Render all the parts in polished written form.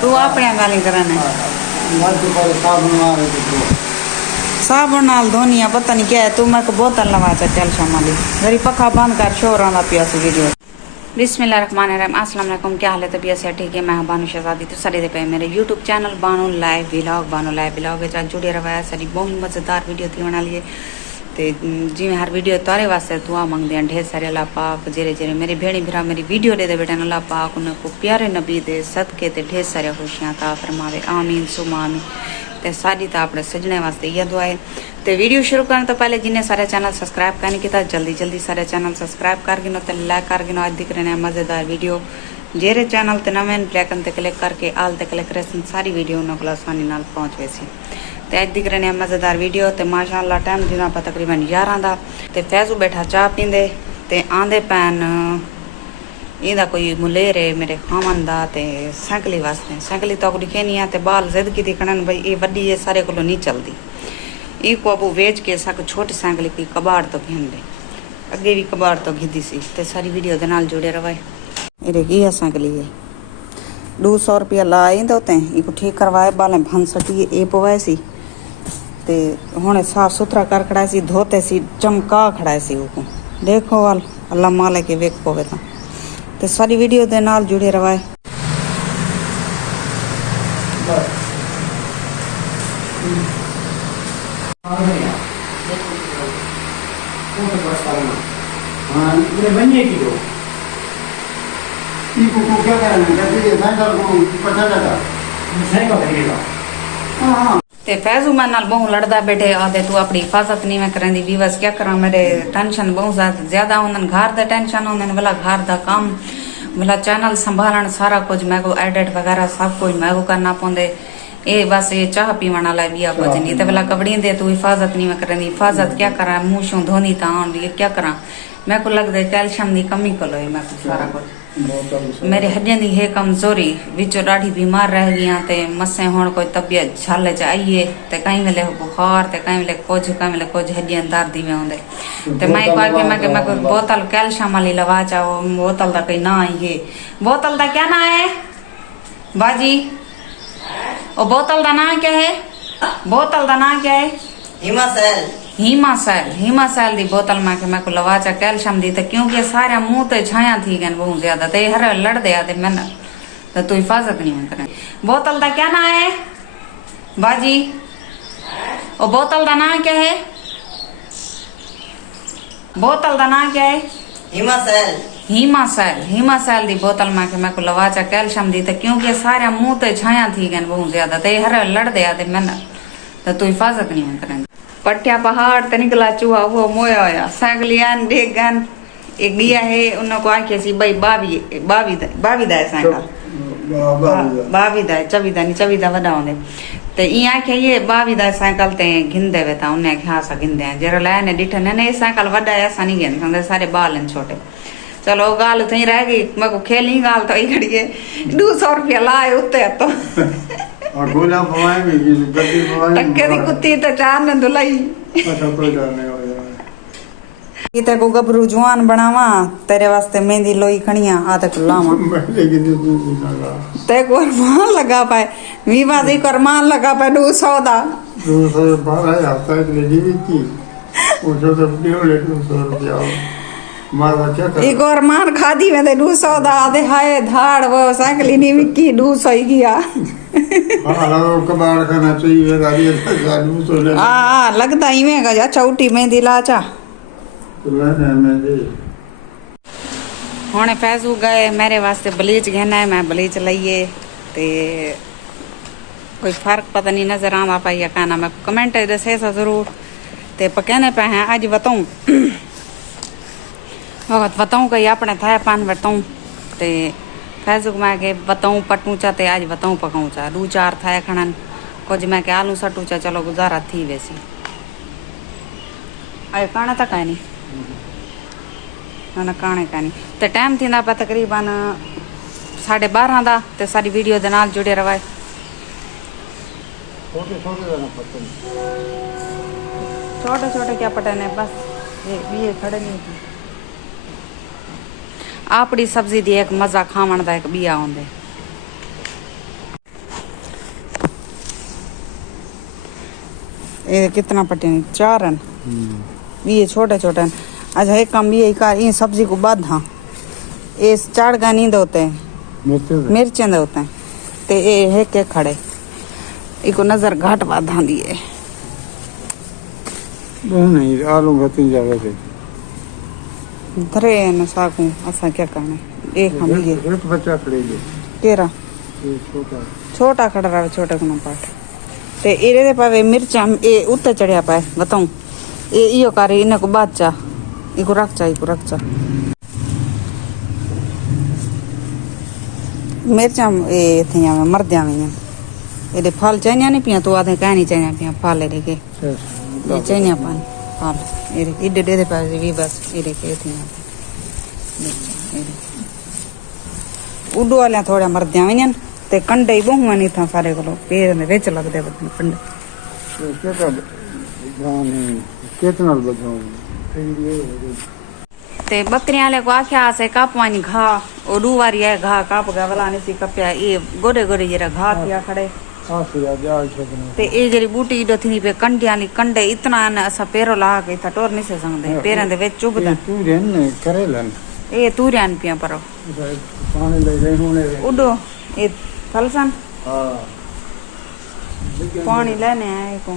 तू अपने गाली कराने साबुन नाल धोनी है पता नहीं क्या है। तू मैं को बोतल लगा चल शामाली मेरी पखा बंद कर शोर आला पिया से वीडियो। बिस्मिल्लाहिर्रहमानिर्रहीम अस्सलाम वालेकुम। क्या हाल है तबीयत से ठीक है। मैं बानू शहजादी तो सारे दे पे मेरे यूट्यूब चैनल बानू लाइव व्लॉग के जुड़े रहा सारी बहुत मज़ेदार वीडियो थी बना लिए तो जिमें हर वीडियो तारे वास्ते दुआ मंगते हैं ढेर सारे अल्लाह पाक जेरे जेरे मेरी भेड़ी भरा मेरी वीडियो दे बेटे अल्लाह पाक उनको प्यारे नबी दे सदके ते ढेर सारे खुशियां ता फरमावे आमीन सुमा आमीन। तो सारी तो अपने सजने वास्ते यह दुआ है। तो वीडियो शुरू करने तो पहले जिन्हें सारे चैनल सब्सक्राइब करने की जल्दी जल्दी सारे चैनल सब्सक्राइब कर गिनो तो लाइक कर गिनो। आज दिख रहे हैं मज़ेदार वीडियो जेरे चैनल ते नवे प्लेकन ते क्लिक करके आल ते क्लिक करे सारी वीडियो उन्होंने आसानी नाल पहुँच वैसी। तो अज दिख रहे हैं मज़ेदार वीडियो तो माशाअल्लाह टाइम दिन आप तकरीबन 11 का तो फैजू बैठा चाह पींदे तो आंदे पैन इहदा कोई मुलेर है मेरे खामन का तो सैकली वास्ते सैकली तो अगू दिखे नहीं है तो बाल जिद की खड़न भाई ये वड्डी है सारे को नहीं चलती ई को अबू वेच के सक छोटी सैकली की कबाड़ तो घेन दे अगे भी कबाड़ तो घिदी सी तो सारी वीडियो के नाल जुड़े रहे। ये की है सैकली है 200 रुपया लाए दोते इको ठीक करवाए बालें भन सटी ए पवाए सी ते हुणे साफ सुथरा कर खड़ाए सी धोते सी चमका खड़ाए सी वो देखो वाल अल्लाह माले के वेख पवे तो सारी वीडियो दे नाल जुड़े रवाए। क्या ते फैजू मैं नाल बहु लड़दा बैठे आदे तू अपनी हिफाजत नहीं मैं करेंदी भी बस क्या करा मेरे टेंशन बहुत ज्यादा होंदन घर दा टेंशन होंदन वाला घर दा काम वाला चैनल संभालन सारा कुछ मैं को एडिट वगैरह सब कुछ मैं को करना पौंदे ए बस ये चाह पीवन वाला भी आ कुछ नहीं तो वाला कबड़ी दे तू हिफाजत नहीं मैं करेंदी हिफाजत क्या करा मुंह शों धोनी ता ये क्या करा मैं को लगदे कैल्शियम दी कमी को लो मैं को सारा कुछ मेरे हड्डियां दी है कमजोरी विचो डाढ़ी बीमार रह गई ते मसे हुण कोई तबीयत झल च आईए ते कई वेले बुखार ते कई वेले कुछ हड्डियां दर्दी में होंदे ते मैं को मैं कोई बोतल कैल्शियम वाली लवा चाहो बोतल दा कोई ना है बोतल दा क्या ना है बाजी ओ बोतल दा ना क्या है बोतल दा ना क्या है हिमासेल दी बोतल मैं को लवा चा कैल्शियम दी क्योंकि सारे मुंह ते छाया थी गए बहुत ज्यादा ते हर लड़ दे आते मैं तो तू हिफाजत नहीं करे बोतल दा क्या ना है बाजी ओ बोतल दा ना क्या है बोतल दा ना क्या है हिमासेल दी बोतल मैं को लवा चा कैल्शियम दी क्योंकि सारे मुंह ते छाया थी गए बहुत ज्यादा ते हर लड़ दे आते मैं तो तू हिफाजत नहीं करे पट्टिया पहाड़ ते निकला चूहा वो मोया होया सैकलियान डेगन एक दिया है उनको आखे सी भाई बावी दा सैकल बावी दा चवीदा वडा होंदे ते ई आखे ये बावी दा सैकल ते घिंदे वे ता उन्हें आखे सा घिंदे जरा लाने डिठन ने सैकल वडा ऐसा नहीं घिंदे संदे सारे बाल हैं छोटे। चलो गाल थई रह गई मैं को खेली गाल तो ई खड़ी है 200 रुपया लाए उत्ते तो और गोला भवाई में की गद्दी भवाई टक्के दी कुत्ती तो चार ने दुलाई अच्छा कोई डर नहीं हो यार इते को गबरू जवान बनावा तेरे वास्ते मेहंदी लोई खणिया आ तक लावा ते को मान लगा पाए वीवा दी करमान लगा पाए 200 दा 212 आता है लेडी की वो जो तो वीडियो ले 200 रुपया मार क्या कर एक और मार खादी में 200 दा दे हाय धाड़ वो साइकिल नहीं विकी 200 ही गया हां कबाड़ खाना चाहिए गाड़ी 200 ले हां लगता ही में गजा चौटी मेहंदी लाचा हुणे फैजू गए मेरे वास्ते ब्लीच घेना है मैं ब्लीच लईए ते कोई फर्क पता नहीं नजर आंदा पाई या कहना मैं कमेंट दसे जरूर ते पकने पे हैं आज बताऊं वक्त बताऊं कहीं अपने थाए पान बताऊं ते फैजू मैं के बताऊं पटू चा ते आज बताऊं पकाऊं चा 2-4 थाए खणन कुछ मैं के आलू सटू चा चलो गुजारा थी वैसी आए काना तक है नहीं ना काने का नहीं तो टाइम थी ना तकरीबन 12:30 दा ते सारी वीडियो दे नाल जुड़े रवाए। छोटे क्या पटने बस ये खड़े नहीं थी आपड़ी सब्जी दी एक मजा खावन दा एक बिया होंदे ये कितना पटे 4 हैं ये छोटे छोटे हैं। अच्छा एक काम ये का ये सब्जी को बाद हाँ ये चार का नींद होते हैं मिर्चें होते हैं ते ये है के खड़े इको नजर घाट बाधा दिए नहीं आलू भती जावे थे धरे न साकू असा क्या करना एक हम ये एक बच्चा खड़े गए केरा ये छोटा छोटा खड़ा रहा छोटे को पाट ते इरे दे पावे मिर्चा ए उत्ते चढ़िया पाए बताऊं ए इयो कारी इने को बाचा इको रख चा मिर्चा ए थिया में मर्दिया में ये फल चाहिए नहीं पिया तो आधे कह नहीं चाहिए पिया फल रे के ये चाहिए पानी फल ये इडे दे पावे भी बस ये के थिया उडो वाले थोड़ा मर्दिया में ते कंडे ही बहुआ नहीं था सारे को पैर में रेच लग दे कंडे कितना बचाऊं ते बकरियां ले को आख्या से कापवानी घा और दुवारी है घा काप गा वाला ने सी कपया ये गोरे गोरे जरा घा किया खड़े ते ए जरी बूटी इडो थी पे कंडियानी कंडे इतना न असा पेरो ला के था टोर नहीं से संगदे पेरन दे विच चुभदा तू रेन करेलन ए तूरियान पिया परो पानी ले गए होने उडो ए फलसन हां पानी लेने आए को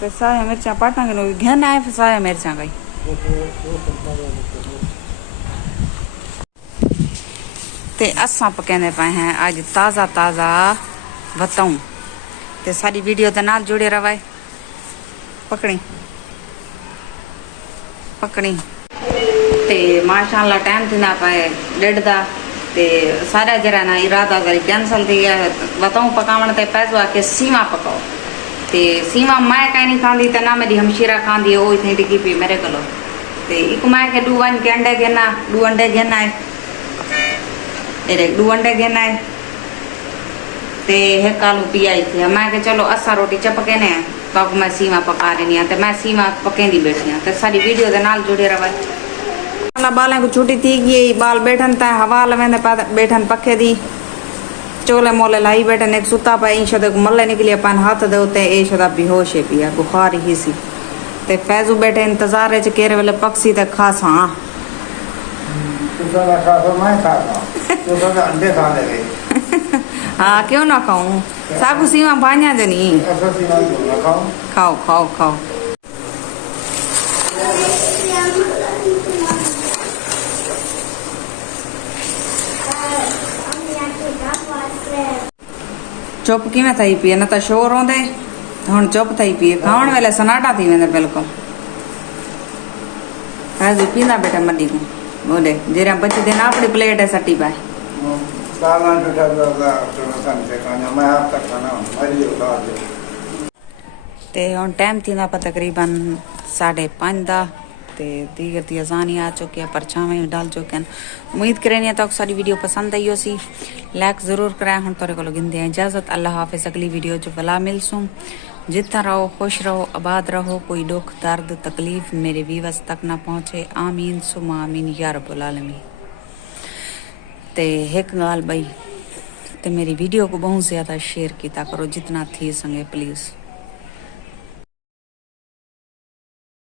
कैसा है मिर्चा पाटा के नो घेन आए फसाया मिर्चा गई ते असा पकाने पाए हैं आज ताजा ताजा बताऊं ते सारी वीडियो दे नाल जुड़े रवाए पकड़ी ते माशाल्लाह टाइम थी ना पाए 1:30 दा ते सारा जरा ना इरादा करी कैंसल थी गया बताऊं पकावण ते पैसो आके सीमा पकाओ ते सीमा मैं कहीं नहीं खांदी ते ना मेरी हमशीरा खांदी है वो इतनी टिकी पी मेरे कलो ते एक मैं के 2 के अंडे घेना 2 अंडे घेना है एरे 2 अंडे घेना है ते है कालू पियाई थी मैं के चलो असा रोटी चपके ने तो मैं सीमा पका रही हूं ते मैं सीमा पकेंदी बैठी हूं ते सारी वीडियो दे नाल जुड़े रहे बालें को छुट्टी थी गई बाल बैठन ता हवा लवेंदे बैठन पखे दी चोले मोले लाई बैठन एक सुता पे इन शद मल्ले निकलिए पान हाथ दे उते ए शदा बेहोश है पिया बुखार ही सी ते फैजू बैठे इंतजार च केरे वेले पक्षी ते खासा तू सारा खा तो मैं खाता तो सारा अंडे खा ले हाँ क्यों ना खाऊं सागु सीमा भान्या जनी ऐसा सीमा ना खाऊं खाओ चुप किवें थई पी न तो शोर होंदे हुण चुप थई पी खावण वेले सनाटा थी वेंदे बिल्कुल काजू पींदा बेटा मड्डी को बोले जेरा बची देना अपनी प्लेट है सटी पाए साला बेटा दादा तो सन से खाना मैं आप तक खाना मरी उठा दे ते हुण टाइम थींदा पर तकरीबन 5:30 दा ते दीगर दी अजान ही आ चुकी है परछावें डाल चुके हैं उम्मीद करें तो सारी वीडियो पसंद आई हो सी लाइक जरूर कराए हम तोरे को गिनते हैं इजाजत अल्लाह हाफिज अगली वीडियो जो भला मिलसूं जितना रहो खुश रहो आबाद रहो कोई दुख दर्द तकलीफ मेरे व्यूअर्स तक ना पहुंचे आमीन सुमा आमीन या रब्बुल आलमीन ते एक गाल भाई ते मेरी वीडियो को बहुत ज्यादा शेयर किया करो जितना थी संगे प्लीज